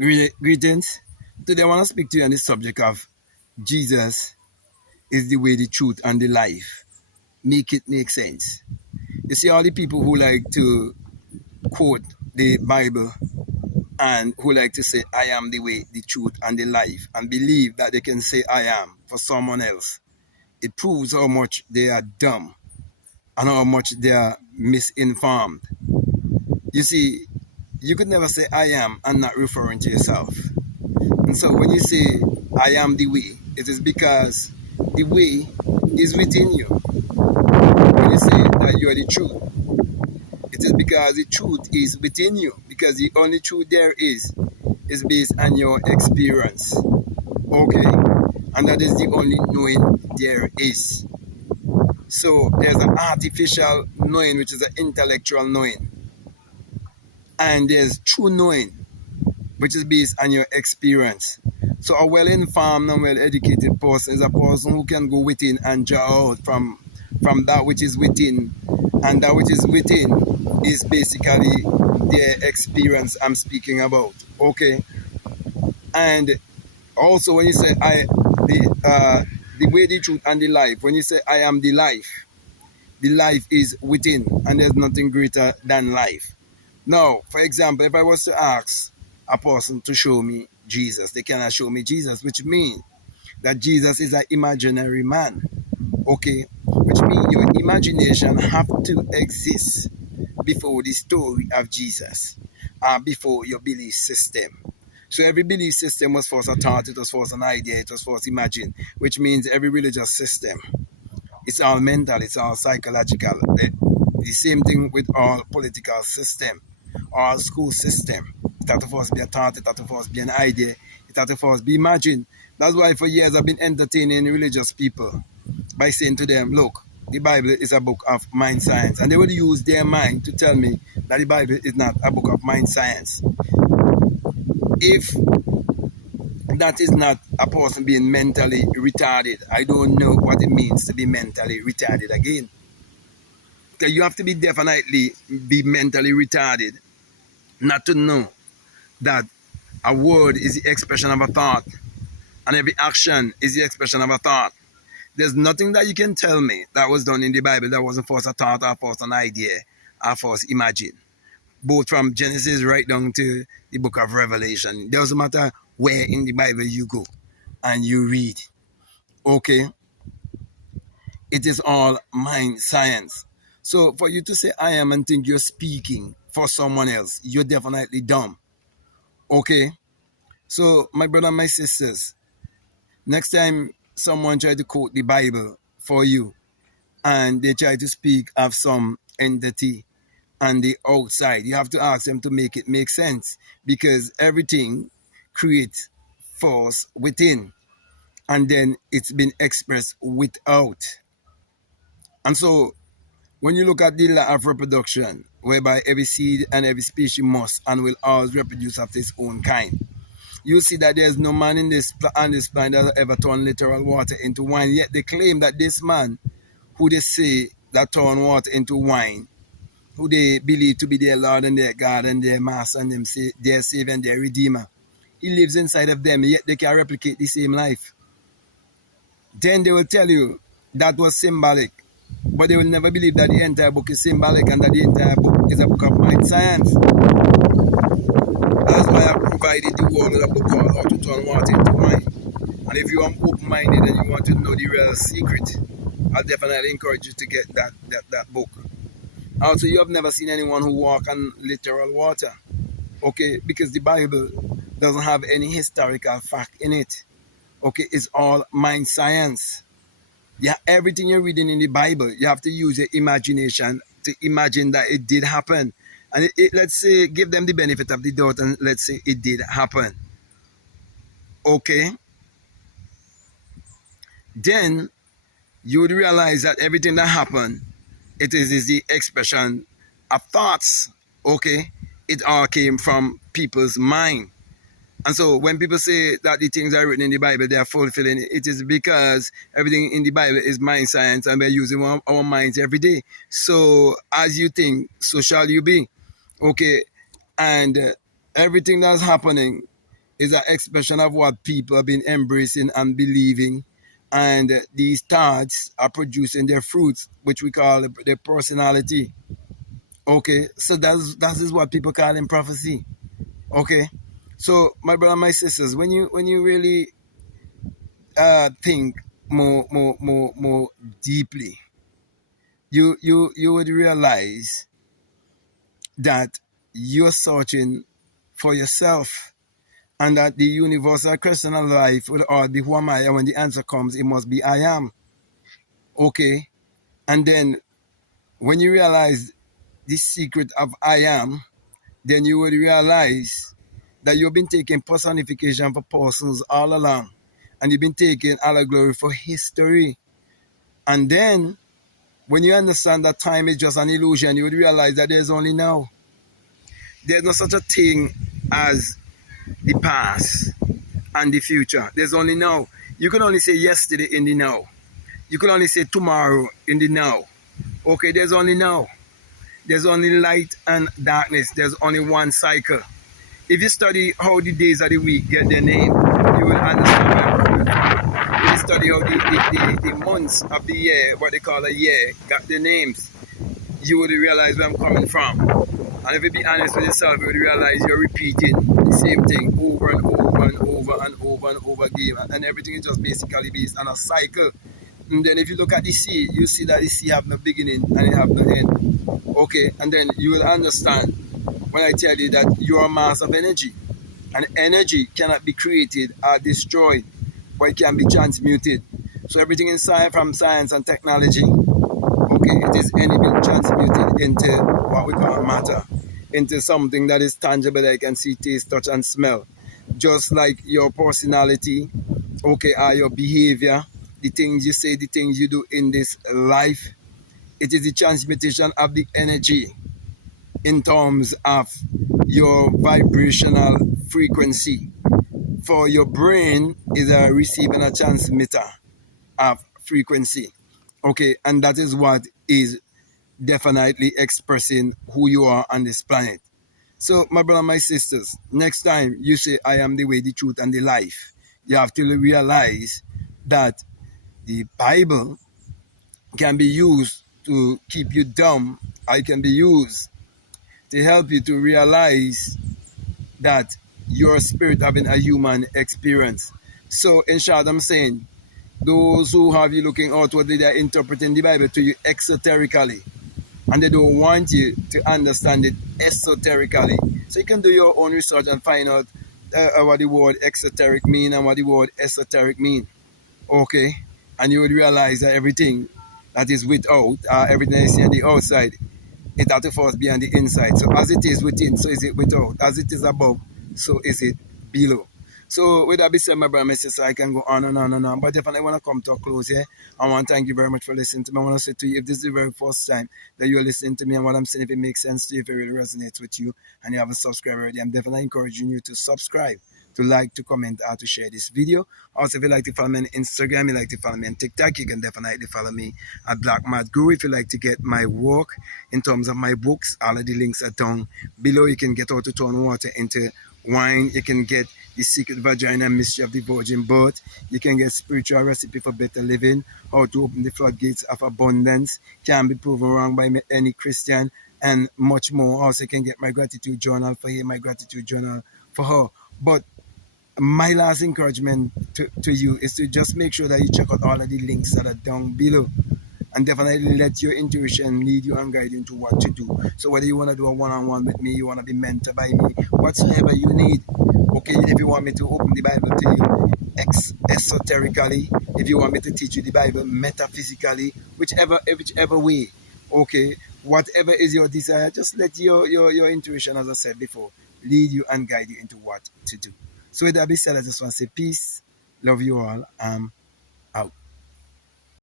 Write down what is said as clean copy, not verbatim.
Greetings. Today I want to speak to you on the subject of Jesus is the way, the truth, and the life. Make it make sense. You see, all the people who like to quote the Bible and who like to say, I am the way, the truth, and the life, and believe that they can say I am for someone else. It proves how much they are dumb and how much they are misinformed. You see, you could never say I am and not referring to yourself. And so when you say, I am the way, it is because the way is within you. When you say that you are the truth, it is because the truth is within you. Because the only truth there is based on your experience. Okay? And that is the only knowing there is. So there's an artificial knowing, which is an intellectual knowing. And there's true knowing, which is based on your experience. So a well-informed and well-educated person is a person who can go within and draw out from that which is within. And that which is within is basically their experience I'm speaking about. Okay? And also when you say the way, the truth, and the life, when you say I am the life is within, and there's nothing greater than life. Now, for example, if I was to ask a person to show me Jesus, they cannot show me Jesus, which means that Jesus is an imaginary man. Okay? Which means your imagination have to exist before the story of Jesus, before your belief system. So every belief system was first a thought, it was first an idea, it was first imagined, which means every religious system, it's all mental, it's all psychological. The same thing with all political system, all school system. It had to first be a thought, it had to first be an idea, it had to first be imagined. That's why for years I've been entertaining religious people by saying to them, look, the Bible is a book of mind science. And they will use their mind to tell me that the Bible is not a book of mind science. If that is not a person being mentally retarded, I don't know what it means to be mentally retarded again. Because you have to be definitely be mentally retarded not to know that a word is the expression of a thought and every action is the expression of a thought. There's nothing that you can tell me that was done in the Bible that wasn't first a thought or first an idea or first imagined. Both from Genesis right down to the book of Revelation. It doesn't matter where in the Bible you go and you read. Okay? It is all mind science. So for you to say I am and think you're speaking for someone else, you're definitely dumb. Okay? So my brother and my sisters, next time someone try to quote the Bible for you and they try to speak of some entity on the outside, you have to ask them to make it make sense, because everything creates force within and then it's been expressed without. And so when you look at the law of reproduction, whereby every seed and every species must and will always reproduce of its own kind, you see that there's no man on this planet that ever turned literal water into wine. Yet they claim that this man, who they say that turned water into wine, who they believe to be their Lord and their God and their Master and their Savior and their Redeemer, he lives inside of them, yet they can replicate the same life. Then they will tell you that was symbolic, but they will never believe that the entire book is symbolic and that the entire book is a book of mind science. That's why I provided the world with a book called How to Turn Water into Wine. And if you are open-minded and you want to know the real secret, I'll definitely encourage you to get that book. Also, you have never seen anyone who walk on literal water. Okay, because the Bible doesn't have any historical fact in it. Okay, it's all mind science. Yeah, everything you're reading in the Bible, you have to use your imagination to imagine that it did happen. And let's say, give them the benefit of the doubt and let's say it did happen. Okay? Then you would realize that everything that happened, it is the expression of thoughts. Okay? It all came from people's mind. And so when people say that the things are written in the Bible, they are fulfilling it, it is because everything in the Bible is mind science and we're using our minds every day. So as you think, so shall you be. Okay? And everything that's happening is an expression of what people have been embracing and believing. And these thoughts are producing their fruits, which we call their personality. Okay, so that is what people call in prophecy. Okay, so my brother, my sisters, when you really think more deeply, you would realize that you're searching for yourself, and that the universal question of life will all be who am I, and when the answer comes, it must be I am. Okay, and then when you realize the secret of I am, then you will realize that you've been taking personification for persons all along, and you've been taking allegory for history. And then when you understand that time is just an illusion, you would realize that there's only now. There's no such a thing as the past and the future. There's only now. You can only say yesterday in the now. You can only say tomorrow in the now. Okay, there's only now. There's only light and darkness. There's only one cycle. If you study how the days of the week get their name, you will understand where I'm coming from. If you study how the months of the year, what they call a year, got their names, you will realize where I'm coming from. And if you be honest with yourself, you will realize you're repeating the same thing over and over and over and over and over again. And everything is just basically based on a cycle. And then if you look at the sea, you see that the sea have no beginning and it have no end. Okay, and then you will understand when I tell you that you are a mass of energy. And energy cannot be created or destroyed, but it can be transmuted. So everything inside from science and technology, okay, it is being transmuted into what we call matter, into something that is tangible that you can see, taste, touch, and smell. Just like your personality, okay, or your behavior, the things you say, the things you do in this life, it is the transmutation of the energy in terms of your vibrational frequency. For your brain is a receiver and a transmitter of frequency. Okay, and that is what is definitely expressing who you are on this planet. So, my brother, my sisters, next time you say, I am the way, the truth, and the life, you have to realize that the Bible can be used to keep you dumb. It can be used to help you to realize that you're a spirit having a human experience. So, in short, I'm saying, those who have you looking outwardly, they're interpreting the Bible to you exoterically, and they don't want you to understand it esoterically. So you can do your own research and find out what the word exoteric mean and what the word esoteric mean. Okay, and you would realize that everything that is without, everything that is on the outside, it has to first be on the inside. So as it is within, so is it without. As it is above, so is it below. So with that being said, my brother, my sister, I can go on and on and on. But definitely want to come to a close here. I want to thank you very much for listening to me. I want to say to you, if this is the very first time that you're listening to me and what I'm saying, if it makes sense to you, if it really resonates with you, and you haven't subscribed already, I'm definitely encouraging you to subscribe, to like, to comment, or to share this video. Also, if you like to follow me on Instagram, you like to follow me on TikTok, you can definitely follow me at Black Mad Guru. If you like to get my work in terms of my books, all of the links are down below. You can get how to turn water into wine. You can get the secret vagina mystery of the virgin birth. You can get spiritual recipe for better living, how to open the floodgates of abundance, can be proven wrong by any Christian, and much more. Also, you can get my gratitude journal for him, my gratitude journal for her. But my last encouragement to you is to just make sure that you check out all of the links that are down below, and definitely let your intuition lead you and guide you into what to do. So whether you want to do a one-on-one with me, you want to be mentored by me, whatsoever you need. Okay, if you want me to open the Bible to you esoterically, if you want me to teach you the Bible metaphysically, whichever way, okay, whatever is your desire, just let your intuition, as I said before, lead you and guide you into what to do. So with that being said, I just want to say peace, love you all.